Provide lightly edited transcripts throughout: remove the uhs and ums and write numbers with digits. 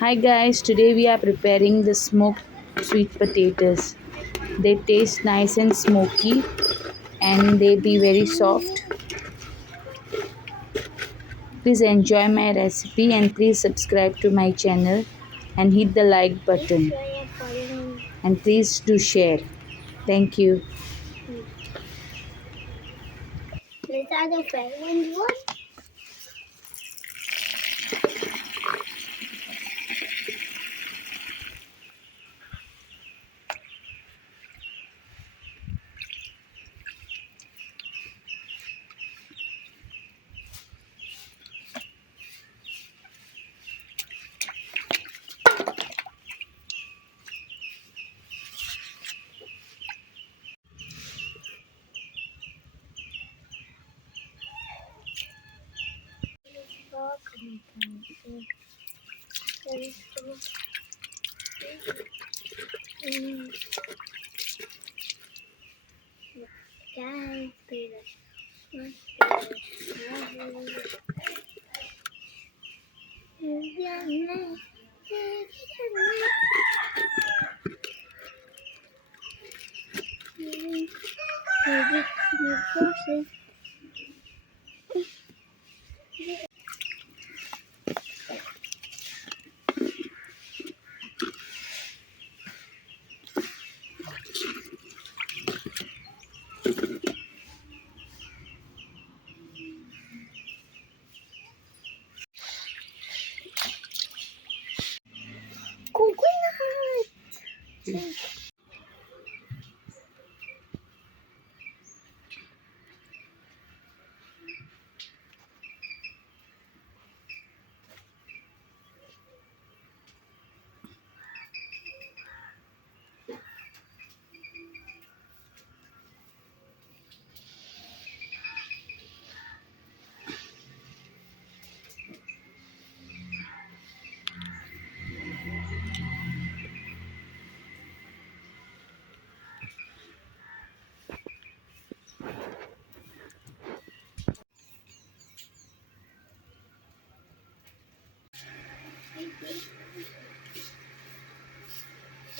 Hi guys, today we are preparing the smoked sweet potatoes. They taste nice and smoky and they be very soft. Please enjoy my recipe and please subscribe to my channel and hit the like button and please do share. Thank you. Let's add a friend one.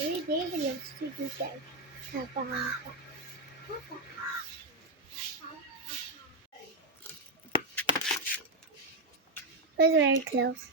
Every day he loves to do that. Was very close.